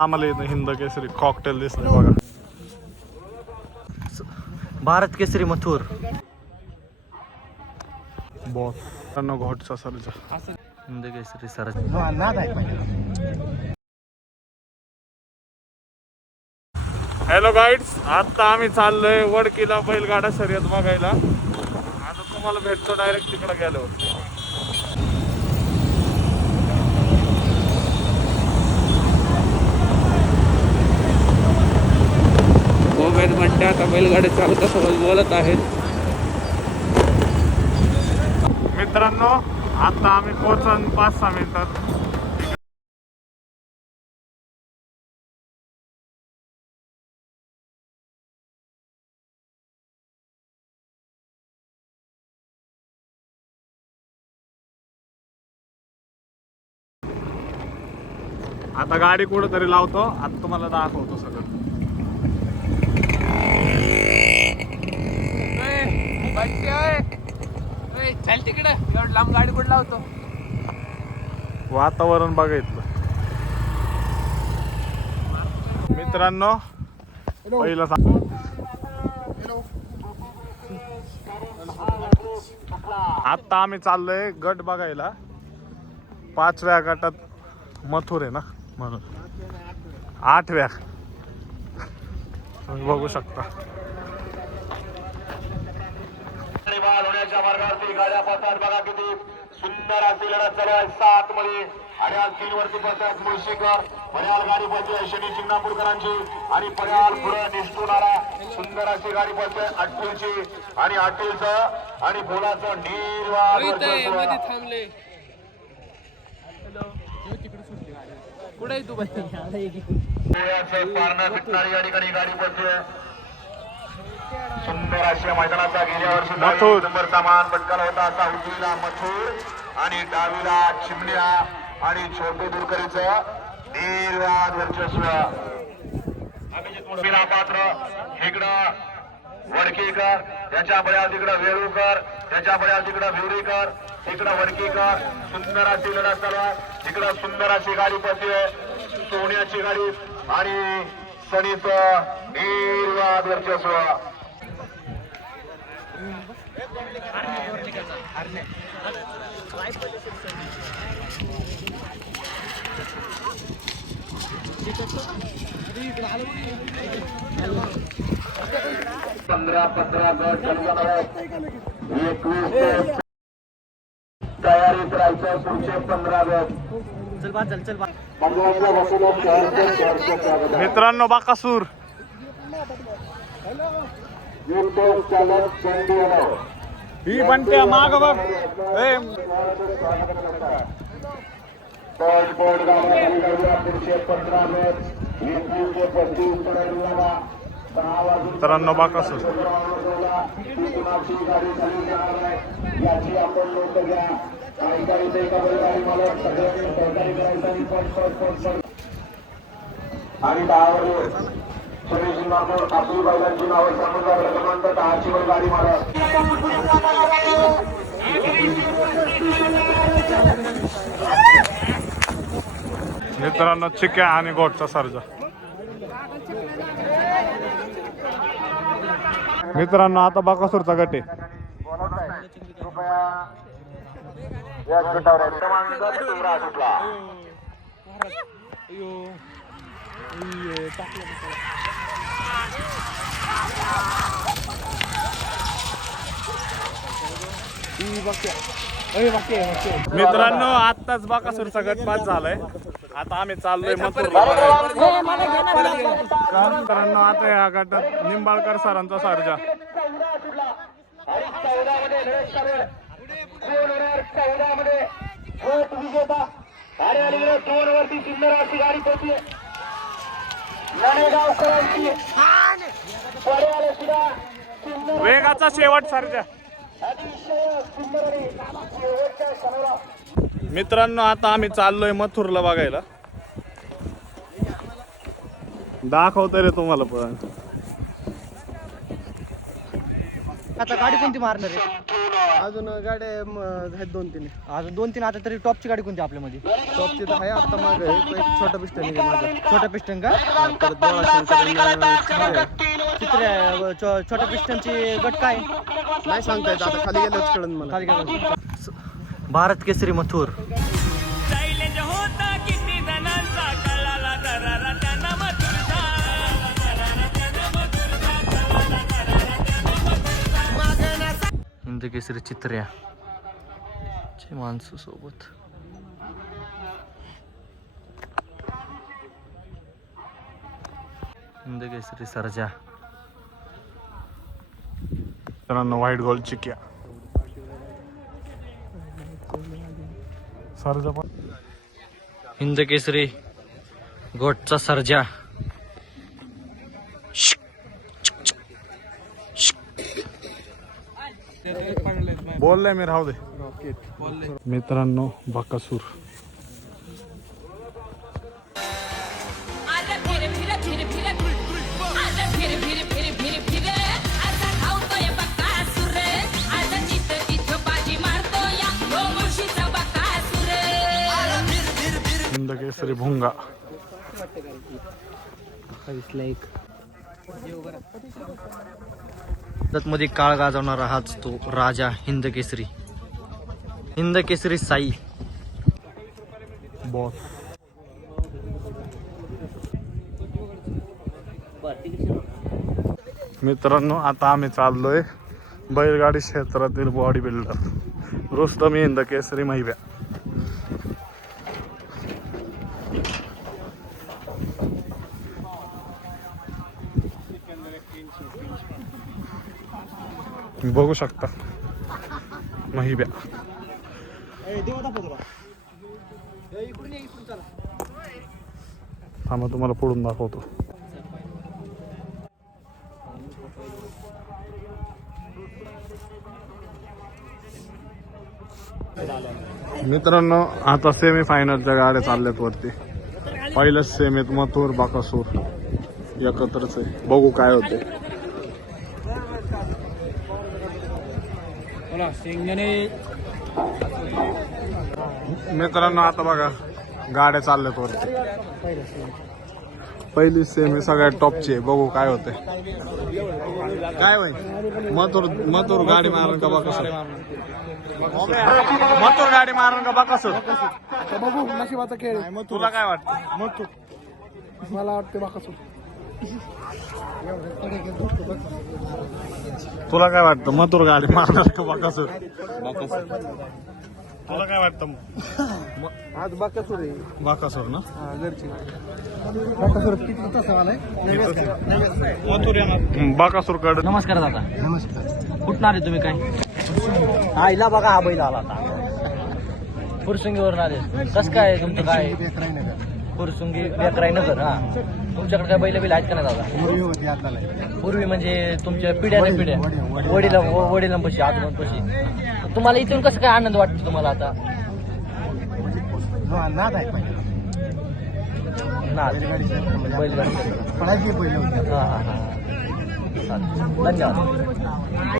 आम्हाला इथं हिंद केसरी कॉकटेल दिसतंय बघा. भारत केसरी मथुर बॉस त्यांना घोटचा Sarja Hind Kesari sir. Hello guides, आता आम्ही चाललोय वडकीला बैलगाडा शर्यत बघायला. आता तुम्हाला भेटतो डायरेक्ट तिकडे गेल्यावर. म्हणते आता बैलगाडी चालकासोबत बोलत आहेत. मित्रांनो, आता आम्ही पोहोचून 5-6 मिनिटात. आता गाडी कुठेतरी लावतो, आता तुम्हाला दाखवतो सगळं. चल तिकडे, एवढं लांब गाडी कुठं लावतो. वातावरण बघितलं मित्रांनो. पहिलं आता आम्ही चाललोय गट बघायला. 5व्या गटात मथुर आहे ना, म्हणून 8व्या तुम्ही बघू शकता. होण्याच्या मार्गावरती गाड्या पाहतात बघा, किती सुंदर अशी लढत चालू आहे 7 मध्ये. आणि आज 3 वरती पळतात मुळशीकर. पर्याल गाडी पळते शनी शिंगणापूरकरांची आणि पर्याल पुढे निष्ठुणारा सुंदर अशी गाडी पळते अट्टीलची. आणि अट्टीलचं आणि बोलाचं निर्वाद थांबले. कुठे तू पारणं भेटणारी या ठिकाणी गाडी पळते. सुंदर अशा मैदानाचा गेल्या वर्षी नंबर सामान पटकाला होता असा उजवीला मथुर आणि डावीला चिमण्या आणि छोटे दुरकरीचं निर्वाद वर्चस्व. पात्र इकडं वडकेकर, त्याच्या बळ्या तिकडं वेळूकर, त्याच्या बळ्या तिकडं भिवरीकर, तिकडं वडकेकर. सुंदर अशी लढत चालू आहे. तिकडं सुंदर अशी गाडी पळते सोन्याची गाडी आणि सनीचं निर्वाद वर्चस्व. पंधरा गट तयारीत राहायचं. पुढचे 15 गट. मित्रांनो, बाकासूर ही बनते माग बघ. मित्रांनो, बाकासूर याची आपण नोंद घ्या. काही गाडीचं एका बैलगाडी मला सगळ्यांनी सहकार्य करायचं. आणि 10 सुरेश नागपूर आपली बैलांची नावं सांगून क्रमांक 10ची बैलगाडी मला. मित्रांनो, चिक्या आणि गोटचा सर्जा. मित्रांनो, आता बाकासूरचा गट आहे. मित्रांनो, आत्ताच बाकासूरचा गट पास झालाय. आता आम्ही चाललोय मथुरला. मित्रांनो, आता या गटात निंबाळकर सरांचा सर्जा. 14 मध्ये विजेता कार्यालय 2 वरती सुंदर अशी गाडी पोहोचली. नाणेगावकरांची पर्याय सुद्धा वेगाचा शेवट सर्जा. मित्रांनो, आता आम्ही चाललोय मथुरला बघायला. दाखवतोय रे तुम्हाला. पण आता गाडी कोणती मारणार आहे. अजून गाड्या आहेत 2-3. अजून 2-3 आता तरी टॉपची गाडी कोणती आपल्यामध्ये? टॉपची तर आहे आता मागं आहे, तो एक छोटा पिस्टन आहे माझं. छोटा पिस्टन का? परत छोट्या पिस्टनची गट काय? नाही सांगता येत, आता खाली गेल्याच कळन मला. खाली गेलं. भारत केसरी मथुर. हिंद केसरी चित्र्या ची माणसं सोबत. हिंद केसरी सरजा. मित्रांनो व्हाईट गोल्ड चिक्या सरजा पण. हिंद केसरी गोटचा सरजा. बोललाय मी, राहू दे. मित्रांनो बकासूर. हिंद केसरी भुंगा. मध्ये काळ गाजवणारा हाच तो राजा हिंद केसरी. हिंद केसरी साई. बॉस. मित्रांनो आता आम्ही चाललोय बैलगाडी क्षेत्रातील बॉडी बिल्डर रुस्तम हिंद केसरी महिब्या. बघू शकता महिब्या. थांबा तुम्हाला पुढून दाखवतो. मित्रांनो आता सेमी फायनलच्या गाड्या चालल्यात वरती. पहिल्याच सेमीत मथुर बकासूर एकत्रच आहे. बघू काय होते. मित्रांनो आता बघा गाड्या चालल्यात वरती. पहिली सेमी सगळ्यात टॉपची आहे. बघू काय होते. काय होईल. मथुर गाडी मारून का बकासूर? मथुर गाडी मारून का बकासूर? बघू नशिबाचा खेळ. तुला काय वाटतं? मला वाटतं बकासूर. तुला काय वाटतं? मथुर गाडी मारणार का बकासूर? तुला काय वाटतं? आज बकासूर आहे. बकासूर ना. घरची बकासूर किती तासा आलाय? बकासूर कडे. नमस्कार दादा. नमस्कार. कुठून आले तुम्ही? काय आईला बघा हा बैल आला आता. फुरसुंगीवरून आले. कसं काय तुमचं? काय फुरसुंगी बेकराई नगर. हा तुमच्याकडे काय बैल आहेत का नाही दादा? पूर्वी म्हणजे तुमच्या पिढ्याने पिढ्या वडिलांपाशी आजोबांपाशी. तुम्हाला इथून कसं काय आनंद वाटतो तुम्हाला आता? नाद आहे बैलगाडी. पडायची पहिले. हा हा हा. धन्यवाद.